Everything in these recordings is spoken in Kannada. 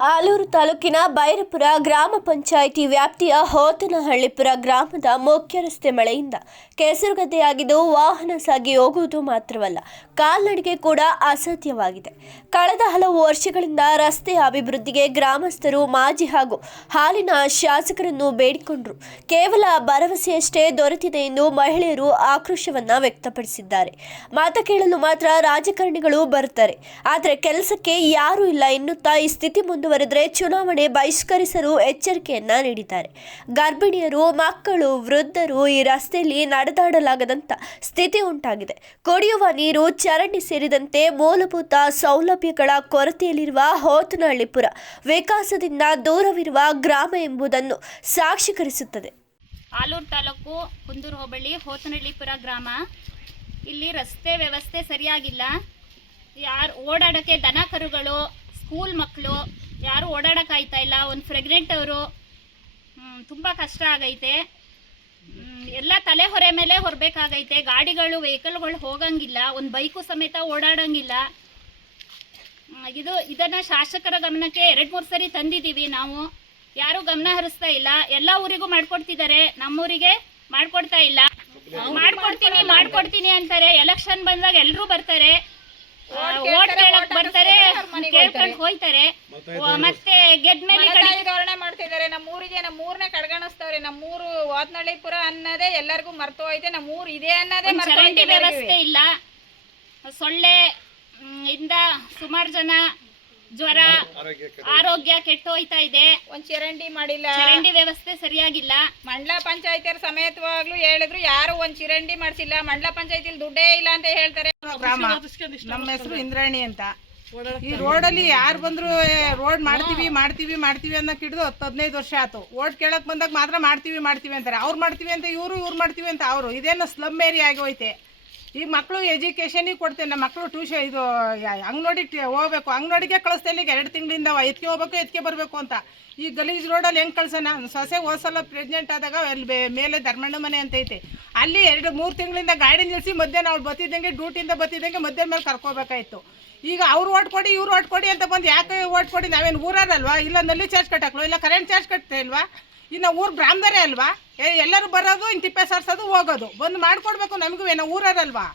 ಆಲೂರು ತಾಲೂಕಿನ ಬೈರಪುರ ಗ್ರಾಮ ಪಂಚಾಯಿತಿ ವ್ಯಾಪ್ತಿಯ ಹೋತನಹಳ್ಳಿಪುರ ಗ್ರಾಮದ ಮುಖ್ಯ ರಸ್ತೆ ಮಳೆಯಿಂದ ಕೆಸರುಗದ್ದೆಯಾಗಿದ್ದು ವಾಹನ ಸಾಗಿ ಹೋಗುವುದು ಮಾತ್ರವಲ್ಲ, ಕಾಲ್ನಡಿಗೆ ಕೂಡ ಅಸಾಧ್ಯವಾಗಿದೆ ಕಳೆದ ಹಲವು ವರ್ಷಗಳಿಂದ ರಸ್ತೆ ಅಭಿವೃದ್ಧಿಗೆ ಗ್ರಾಮಸ್ಥರು ಮಾಜಿ ಹಾಗೂ ಹಾಲಿನ ಶಾಸಕರನ್ನು ಬೇಡಿಕೊಂಡರು. ಕೇವಲ ಭರವಸೆಯಷ್ಟೇ ದೊರೆತಿದೆ ಎಂದು ಮಹಿಳೆಯರು ಆಕ್ರೋಶವನ್ನು ವ್ಯಕ್ತಪಡಿಸಿದ್ದಾರೆ. ಮಾತ ಕೇಳಲು ಮಾತ್ರ ರಾಜಕಾರಣಿಗಳು ಬರುತ್ತಾರೆ. ಆದರೆ ಕೆಲಸಕ್ಕೆ ಯಾರೂ ಇಲ್ಲ ಎನ್ನುತ್ತಾ ಈ ಸ್ಥಿತಿ ಮುಂದುವರೆದರೆ ಚುನಾವಣೆ ಬಹಿಷ್ಕರಿಸಲು ಎಚ್ಚರಿಕೆಯನ್ನ ನೀಡಿದ್ದಾರೆ. ಗರ್ಭಿಣಿಯರು, ಮಕ್ಕಳು, ವೃದ್ಧರು ಈ ರಸ್ತೆಯಲ್ಲಿ ನಡೆದಾಡಲಾಗದಂತ ಸ್ಥಿತಿ ಉಂಟಾಗಿದೆ. ಕುಡಿಯುವ ನೀರು, ಚರಂಡಿ ಸೇರಿದಂತೆ ಮೂಲಭೂತ ಸೌಲಭ್ಯಗಳ ಕೊರತೆಯಲ್ಲಿರುವ ಹೋತನಹಳ್ಳಿಪುರ ವಿಕಾಸದಿಂದ ದೂರವಿರುವ ಗ್ರಾಮ ಎಂಬುದನ್ನು ಸಾಕ್ಷೀಕರಿಸುತ್ತದೆ. ಆಲೂರು ತಾಲೂಕು ಕುಂದೂರು ಹೋಬಳಿ ಹೋತನಹಳ್ಳಿಪುರ ಗ್ರಾಮ. ಇಲ್ಲಿ ರಸ್ತೆ ವ್ಯವಸ್ಥೆ ಸರಿಯಾಗಿಲ್ಲ. ಯಾರು ಓಡಾಡೋಕ್ಕೆ ದನ ಕರುಗಳು, ಸ್ಕೂಲ್ ಮಕ್ಕಳು ಯಾರು ಆಯ್ತಾ ಇಲ್ಲ. ಒಂದು ಪ್ರೆಗ್ನೆಂಟ್ ಅವರು ತುಂಬಾ ಕಷ್ಟ ಆಗೈತೆ. ಎಲ್ಲ ತಲೆ ಹೊರೆ ಮೇಲೆ ಹೊರಬೇಕಾಗೈತೆ. ಗಾಡಿಗಳು ವೆಹಿಕಲ್ಗಳು ಹೋಗಂಗಿಲ್ಲ. ಒಂದು ಬೈಕು ಸಮೇತ ಓಡಾಡಂಗಿಲ್ಲ. ಇದು ಇದನ್ನ ಶಾಸಕರ ಗಮನಕ್ಕೆ ಎರಡು ಮೂರು ಸರಿ ತಂದಿದ್ದೀವಿ ನಾವು. ಯಾರು ಗಮನ ಹರಿಸ್ತಾ ಇಲ್ಲ. ಎಲ್ಲ ಊರಿಗೂ ಮಾಡ್ಕೊಡ್ತಿದ್ದಾರೆ. ನಮ್ಮೂರಿಗೆ ಮಾಡ್ಕೊಡ್ತಾ ಇಲ್ಲ. ಮಾಡ್ಕೊಡ್ತೀನಿ ಮಾಡ್ಕೊಡ್ತೀನಿ ಅಂತಾರೆ. ಎಲೆಕ್ಷನ್ ಬಂದಾಗ ಎಲ್ಲರೂ ಬರ್ತಾರೆ. ಓಟ್ ಕೇಳಕ್ ಬರ್ತಾರೆ ಕೇಳ್ಕೊಂಡು ಹೋಯ್ತಾರೆ. ಮತ್ತೆ ಗೆದ್ಮೇಲೆ ಧೋರಣೆ ಮಾಡ್ತಿದ್ದಾರೆ. ನಮ್ಮ ಊರಿಗೆ ನಮ್ಮ ಊರ್ನೇ ಕಡ್ಗಣಿಸ್ತವ್ರೆ. ನಮ್ಮ ಊರು ವಾತ್ನಳ್ಳಿಪುರ ಅನ್ನೋದೇ ಎಲ್ಲರಿಗೂ ಮರ್ತು ಹೋಯ್ತೆ. ನಮ್ಮ ಊರು ಇದೆ ಅನ್ನೋದೇ ಚರಂಡಿ ವ್ಯವಸ್ಥೆ ಇಲ್ಲ. ಸೊಳ್ಳೆ ಇಂದ ಸುಮಾರು ಜನ ಜ್ವರ ಆರೋಗ್ಯ ಕೆಟ್ಟೋಯ್ತಾ ಇದೆ. ಒಂದ್ ಚರಂಡಿ ಮಾಡಿಲ್ಲ. ಚರಂಡಿ ವ್ಯವಸ್ಥೆ ಸರಿಯಾಗಿಲ್ಲ. ಮಂಡಲ ಪಂಚಾಯತಿಯರ ಸಮೇತವಾಗ್ಲೂ ಹೇಳಿದ್ರು ಯಾರು ಒಂದ್ ಚರಂಡಿ ಮಾಡ್ಸಿಲ್ಲ. ಮಂಡಲ ಪಂಚಾಯತಿಲಿ ದುಡ್ಡೇ ಇಲ್ಲ ಅಂತ ಹೇಳ್ತಾರೆ. ನಮ್ಮ ಹೆಸರು ಇಂದ್ರಾಣಿ ಅಂತ. ಈ ರೋಡಲ್ಲಿ ಯಾರು ಬಂದ್ರು ರೋಡ್ ಮಾಡ್ತೀವಿ ಮಾಡ್ತೀವಿ ಮಾಡ್ತೀವಿ ಅನ್ನೋಕೆ ಹಿಡಿದು ಹತ್ತು ಹದಿನೈದು ವರ್ಷ ಆಯ್ತು. ಓಟ್ ಕೇಳಕ್ ಬಂದಾಗ ಮಾತ್ರ ಮಾಡ್ತೀವಿ ಮಾಡ್ತೀವಿ ಅಂತಾರೆ. ಅವ್ರು ಮಾಡ್ತೀವಿ ಅಂತ ಇವರು ಇವ್ರು ಮಾಡ್ತೀವಿ ಅಂತ ಅವರು. ಇದೇನು ಸ್ಲಮ್ ಏರಿಯಾ ಆಗೋಯ್ತೆ ಹೋಯ್ತೆ. ಈಗ ಮಕ್ಕಳು ಎಜುಕೇಷನಿಗೆ ಕೊಡ್ತೇನೆ ನಮ್ಮ ಮಕ್ಕಳು ಟ್ಯೂಷನ್ ಇದು ಅಂಗನವಾಡಿ ಹೋಗ್ಬೇಕು. ಅಂಗನವಾಡಿಗೆ ಕಳಿಸ್ತೇನೆ ಈಗ ಎರಡು ತಿಂಗಳಿಂದ ಎತ್ಕೆ ಹೋಗ್ಬೇಕು, ಎತ್ಕೆ ಬರಬೇಕು ಅಂತ. ಈ ಗಲೀಜ್ ರೋಡಲ್ಲಿ ಹೆಂಗೆ ಕಳ್ಸೋಣ? ಸೊಸೆ ಹೋದ್ಸಲ ಪ್ರೆಗ್ನೆಂಟ್ ಆದಾಗ ಅಲ್ಲಿ ಮೇಲೆ ಧರ್ಮಣ್ಣ ಮನೆ ಅಂತ ಐತೆ. ಅಲ್ಲಿ ಎರಡು, ಮೂರು ತಿಂಗಳಿಂದ ಗಾಡಿ ನಿಲ್ಲಿಸಿ ಮಧ್ಯಾಹ್ನ ಅವ್ಳು ಬತ್ತಿದ್ದಂಗೆ ಡ್ಯೂಟಿಯಿಂದ ಬತ್ತಿದ್ದಂಗೆ ಮಧ್ಯಾಹ್ನ ಮೇಲೆ ಕರ್ಕೋಬೇಕಾಯ್ತು. ಈಗ ಅವ್ರು ಓಟ್ ಕೊಡಿ ಇವ್ರು ಓಟ್ ಕೊಡಿ ಅಂತ ಬಂದು ಯಾಕೆ ಓಟ್ ಕೊಡಿ ನಾವೇನು ಊರಲ್ಲವಾ ಇಲ್ಲ ನಲ್ಲಿ ಚಾರ್ಜ್ ಕಟ್ಟಾಕ್ಲೋ ಇಲ್ಲ ಕರೆಂಟ್ ಚಾರ್ಜ್ ಕಟ್ತಾ ಇಲ್ವಾ? ಇನ್ನು ಊರು ಬ್ರಾಹ್ಮಣರೇ ಅಲ್ವಾ? ಎಲ್ಲರೂ ಬರೋದು ಇನ್ನು ತಿಪ್ಪೆ ಸಾರ್ಸೋದು ಹೋಗೋದು. ಬಂದು ಮಾಡ್ಕೊಡ್ಬೇಕು ನಮಗೂ ಏನೋ ಊರಲ್ವಾ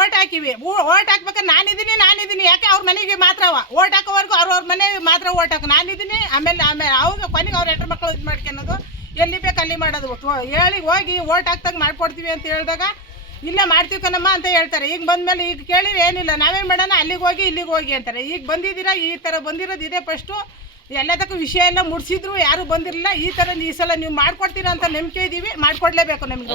ಓಟ್ ಹಾಕಿವಿ. ಓಟ್ ಹಾಕ್ಬೇಕಾದ್ರೆ ನಾನಿದ್ದೀನಿ ನಾನಿದ್ದೀನಿ. ಯಾಕೆ ಅವ್ರ ಮನೆಗೆ ಮಾತ್ರವ ಓಟ್ ಹಾಕೋವರೆಗೂ ಅವ್ರ ಮನೆ ಮಾತ್ರ ಓಟ್ ಹಾಕೋ. ನಾನಿದ್ದೀನಿ ಆಮೇಲೆ ಆಮೇಲೆ ಅವಾಗ ಕೊನೆಗೆ ಅವ್ರ ಹೆಂಡ್ರ ಮಕ್ಕಳು ಇದು ಮಾಡ್ಕೊಳೋದು ಎಲ್ಲಿ ಬೇಕು ಅಲ್ಲಿ ಮಾಡೋದು. ಹೇಳಿ ಹೋಗಿ ಓಟ್ ಹಾಕ್ದಾಗ ಮಾಡ್ಕೊಡ್ತೀವಿ ಅಂತ ಹೇಳಿದಾಗ ಇಲ್ಲೇ ಮಾಡ್ತೀವಿ ಕಣಮ್ಮ ಅಂತ ಹೇಳ್ತಾರೆ. ಈಗ ಬಂದ್ಮೇಲೆ ಈಗ ಕೇಳಿದ್ರೆ ಏನಿಲ್ಲ. ನಾವೇನು ಮಾಡೋಣ? ಅಲ್ಲಿಗೆ ಹೋಗಿ ಇಲ್ಲಿಗೆ ಹೋಗಿ ಅಂತಾರೆ. ಈಗ ಬಂದಿದ್ದೀರಾ? ಈ ಥರ ಬಂದಿರೋದು ಇದೆ ಫಸ್ಟು ಎಲ್ಲದಕ್ಕೂ ವಿಷಯ ಎಲ್ಲ ಮುಡಿಸಿದ್ರು, ಯಾರು ಬಂದಿರಲಿಲ್ಲ. ಈ ಥರ ಈ ಸಲ ನೀವು ಮಾಡ್ಕೊಡ್ತೀರ ಅಂತ ನಂಬಿಕೆ ಇದ್ದೀವಿ ಮಾಡಿಕೊಡ್ಲೇಬೇಕು ನಮಗೆ.